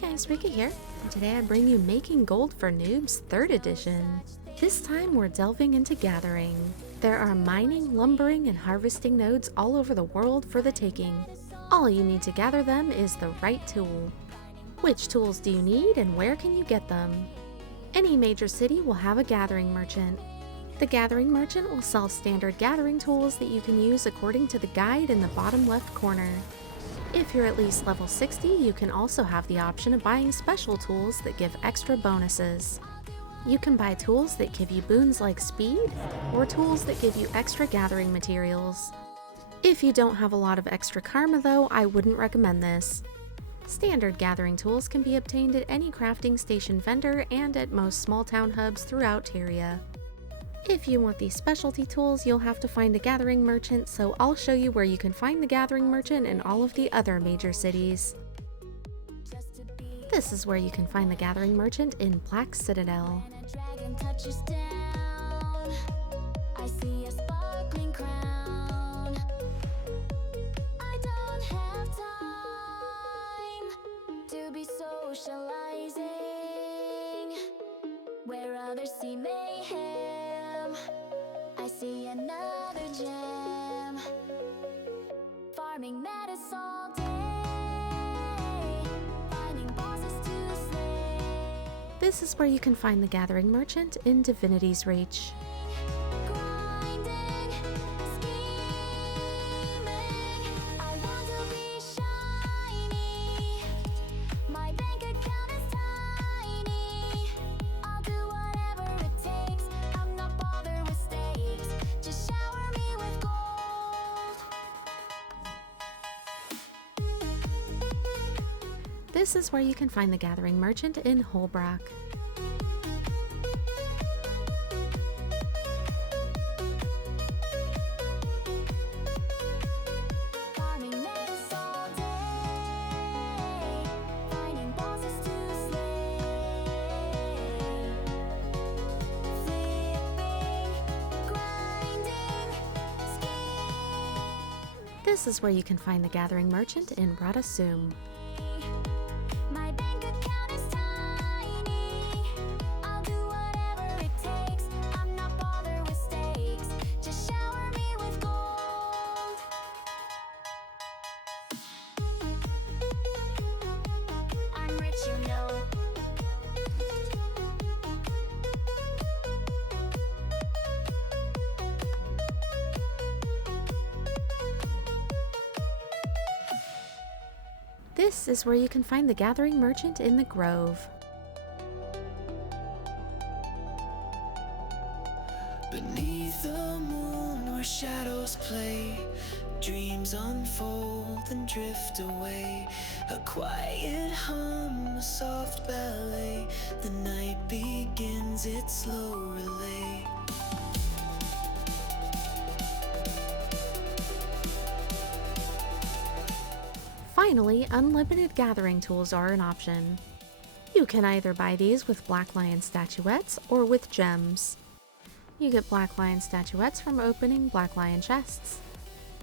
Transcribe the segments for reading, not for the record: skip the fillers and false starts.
guys, Rika here, and today I bring you Making Gold for Noobs 3rd edition. This time we're delving into gathering. There are mining, lumbering, and harvesting nodes all over the world for the taking. All you need to gather them is the right tool. Which tools do you need and where can you get them? Any major city will have a gathering merchant. The gathering merchant will sell standard gathering tools that you can use according to the guide in the bottom left corner. If you're at least level 60, you can also have the option of buying special tools that give extra bonuses. You can buy tools that give you boons like speed, or tools that give you extra gathering materials. If you don't have a lot of extra karma though, I wouldn't recommend this. Standard gathering tools can be obtained at any crafting station vendor and at most small town hubs throughout Tyria. If you want these specialty tools, you'll have to find a gathering merchant, so I'll show you where you can find the gathering merchant in all of the other major cities. This is where you can find the gathering merchant in Black Citadel. Where others see mayhem, I see another gem. Farming metas all day, finding bosses to slay. This is where you can find the gathering merchant in Divinity's Reach. Grinding, scheming, I want to be shiny. My bank account is tiny. I'll do whatever it takes. I'm not bothered with stakes. Just shower me with gold. This is where you can find the gathering merchant in Hoelbrak. Farming metas all day, finding bosses to slay. Flipping, grinding, This is where you can find the gathering merchant in Rata. my bank account is tiny. I'll do whatever it takes. I'm not bothered with stakes. Just shower me with gold. I'm rich, you know. This is where you can find the gathering merchant in the Grove. Beneath the moon where shadows play, dreams unfold and drift away. A quiet hum, a soft ballet. The night begins its slow relay. Finally, unlimited gathering tools are an option. You can either buy these with Black Lion Statuettes or with gems. You get Black Lion Statuettes from opening Black Lion chests.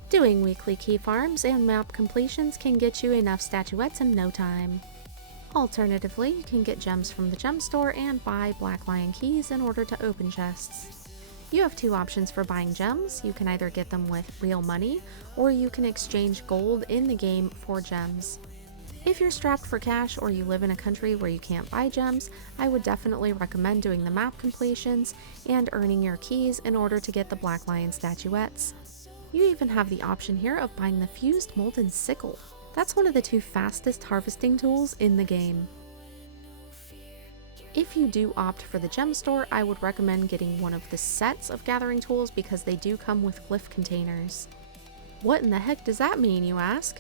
Doing weekly key farms and map completions can get you enough statuettes in no time. Alternatively, you can get gems from the gem store and buy Black Lion keys in order to open chests. You have two options for buying gems. You can either get them with real money, or you can exchange gold in the game for gems. If you're strapped for cash or you live in a country where you can't buy gems, I would definitely recommend doing the map completions and earning your keys in order to get the Black Lion statuettes. You even have the option here of buying the Fused Molten Sickle. That's one of the two fastest harvesting tools in the game. If you do opt for the gem store, I would recommend getting one of the sets of gathering tools because they do come with glyph containers. What in the heck does that mean, you ask?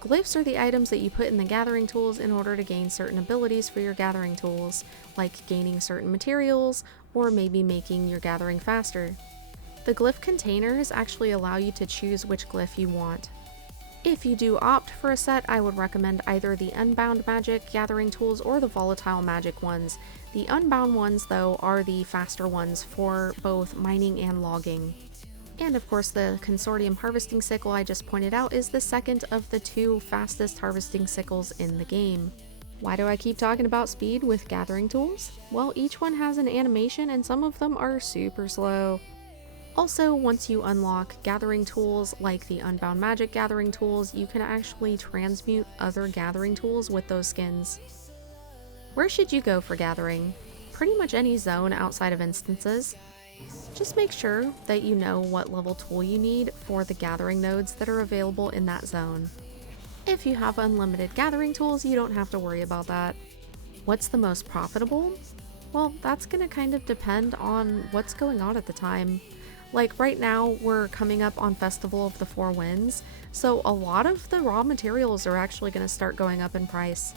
Glyphs are the items that you put in the gathering tools in order to gain certain abilities for your gathering tools, like gaining certain materials or maybe making your gathering faster. The glyph containers actually allow you to choose which glyph you want. If you do opt for a set, I would recommend either the Unbound Magic gathering tools or the Volatile Magic ones. The Unbound ones, though, are the faster ones for both mining and logging. And of course the Consortium Harvesting Sickle I just pointed out is the second of the two fastest harvesting sickles in the game. Why do I keep talking about speed with gathering tools? Well, each one has an animation and some of them are super slow. Also, once you unlock gathering tools like the Unbound Magic gathering tools, you can actually transmute other gathering tools with those skins. Where should you go for gathering? Pretty much any zone outside of instances. Just make sure that you know what level tool you need for the gathering nodes that are available in that zone. If you have unlimited gathering tools, you don't have to worry about that. What's the most profitable? Well, that's gonna kind of depend on what's going on at the time. Like right now, we're coming up on Festival of the Four Winds, so a lot of the raw materials are actually gonna start going up in price.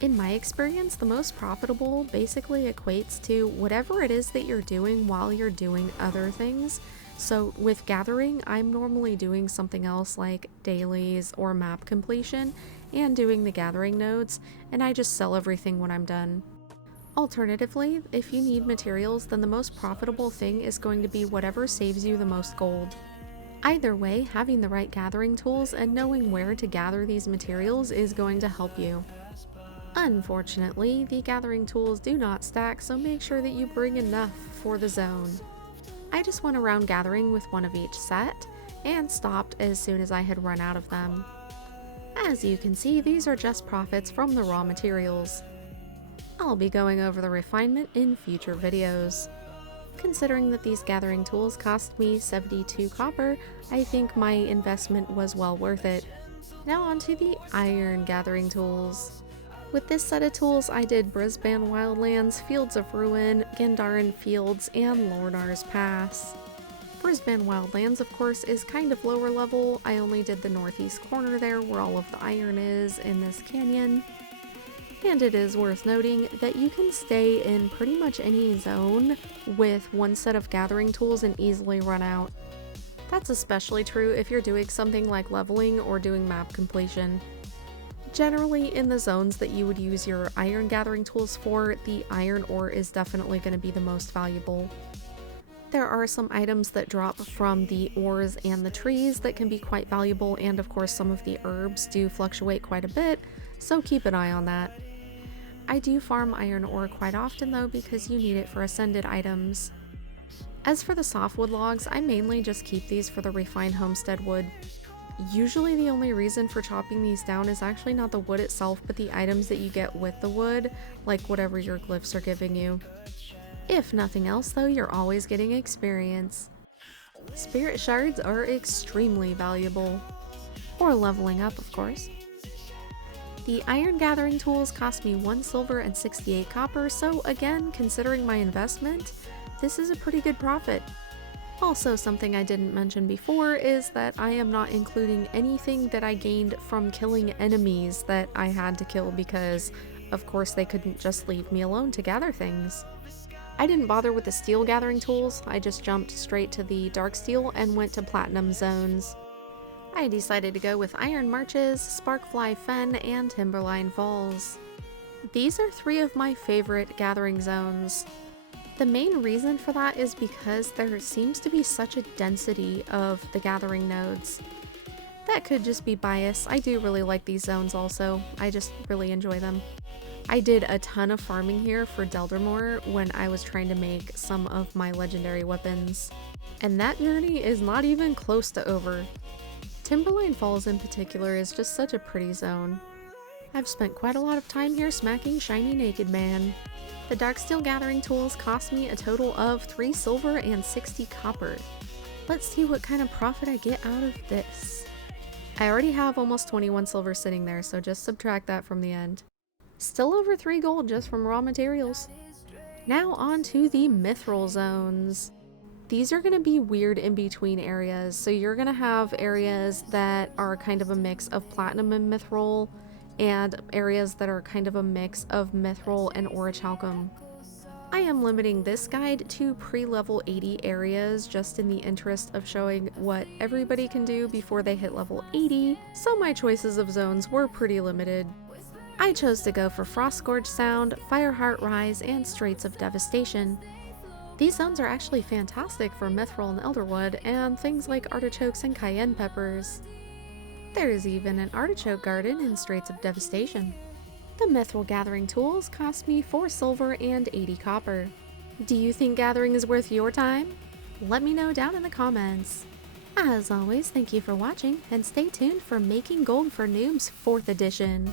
In my experience, the most profitable basically equates to whatever it is that you're doing while you're doing other things. So with gathering, I'm normally doing something else like dailies or map completion and doing the gathering nodes, and I just sell everything when I'm done. Alternatively, if you need materials, then the most profitable thing is going to be whatever saves you the most gold. Either way, having the right gathering tools and knowing where to gather these materials is going to help you. Unfortunately, the gathering tools do not stack, so make sure that you bring enough for the zone. I just went around gathering with one of each set, and stopped as soon as I had run out of them. As you can see, these are just profits from the raw materials. I'll be going over the refinement in future videos. Considering that these gathering tools cost me 72 copper, I think my investment was well worth it. Now onto the iron gathering tools. With this set of tools, I did Brisbane Wildlands, Fields of Ruin, Gandharan Fields, and Lornar's Pass. Brisbane Wildlands, of course, is kind of lower level. I only did the northeast corner there where all of the iron is in this canyon. And it is worth noting that you can stay in pretty much any zone with one set of gathering tools and easily run out. That's especially true if you're doing something like leveling or doing map completion. Generally, in the zones that you would use your iron gathering tools for, the iron ore is definitely going to be the most valuable. There are some items that drop from the ores and the trees that can be quite valuable, and of course some of the herbs do fluctuate quite a bit, so keep an eye on that. I do farm iron ore quite often though because you need it for ascended items. As for the softwood logs, I mainly just keep these for the refined homestead wood. Usually the only reason for chopping these down is actually not the wood itself, but the items that you get with the wood, like whatever your glyphs are giving you. If nothing else though, you're always getting experience. Spirit shards are extremely valuable. Or leveling up, of course. The iron gathering tools cost me 1 silver and 68 copper, so again, considering my investment, this is a pretty good profit. Also, something I didn't mention before is that I am not including anything that I gained from killing enemies that I had to kill because, of course, they couldn't just leave me alone to gather things. I didn't bother with the steel gathering tools, I just jumped straight to the Darksteel and went to platinum zones. I decided to go with Iron Marches, Sparkfly Fen, and Timberline Falls. These are 3 of my favorite gathering zones. The main reason for that is because there seems to be such a density of the gathering nodes. That could just be bias. I do really like these zones also. I just really enjoy them. I did a ton of farming here for Deldermore when I was trying to make some of my legendary weapons. And that journey is not even close to over. Timberline Falls in particular is just such a pretty zone. I've spent quite a lot of time here smacking shiny naked man. The Darksteel Gathering Tools cost me a total of 3 silver and 60 copper. Let's see what kind of profit I get out of this. I already have almost 21 silver sitting there, so just subtract that from the end. Still over 3 gold just from raw materials. Now on to the Mithril zones. These are going to be weird in between areas, so you're going to have areas that are kind of a mix of platinum and mithril, and areas that are kind of a mix of mithril and orichalcum. I am limiting this guide to pre-level 80 areas just in the interest of showing what everybody can do before they hit level 80, so my choices of zones were pretty limited. I chose to go for Frostgorge Sound, Fireheart Rise, and Straits of Devastation. These zones are actually fantastic for mithril and elderwood, and things like artichokes and cayenne peppers. There's even an artichoke garden in Straits of Devastation. The Mithril Gathering Tools cost me 4 silver and 80 copper. Do you think gathering is worth your time? Let me know down in the comments. As always, thank you for watching and stay tuned for Making Gold for Noobs 4th edition.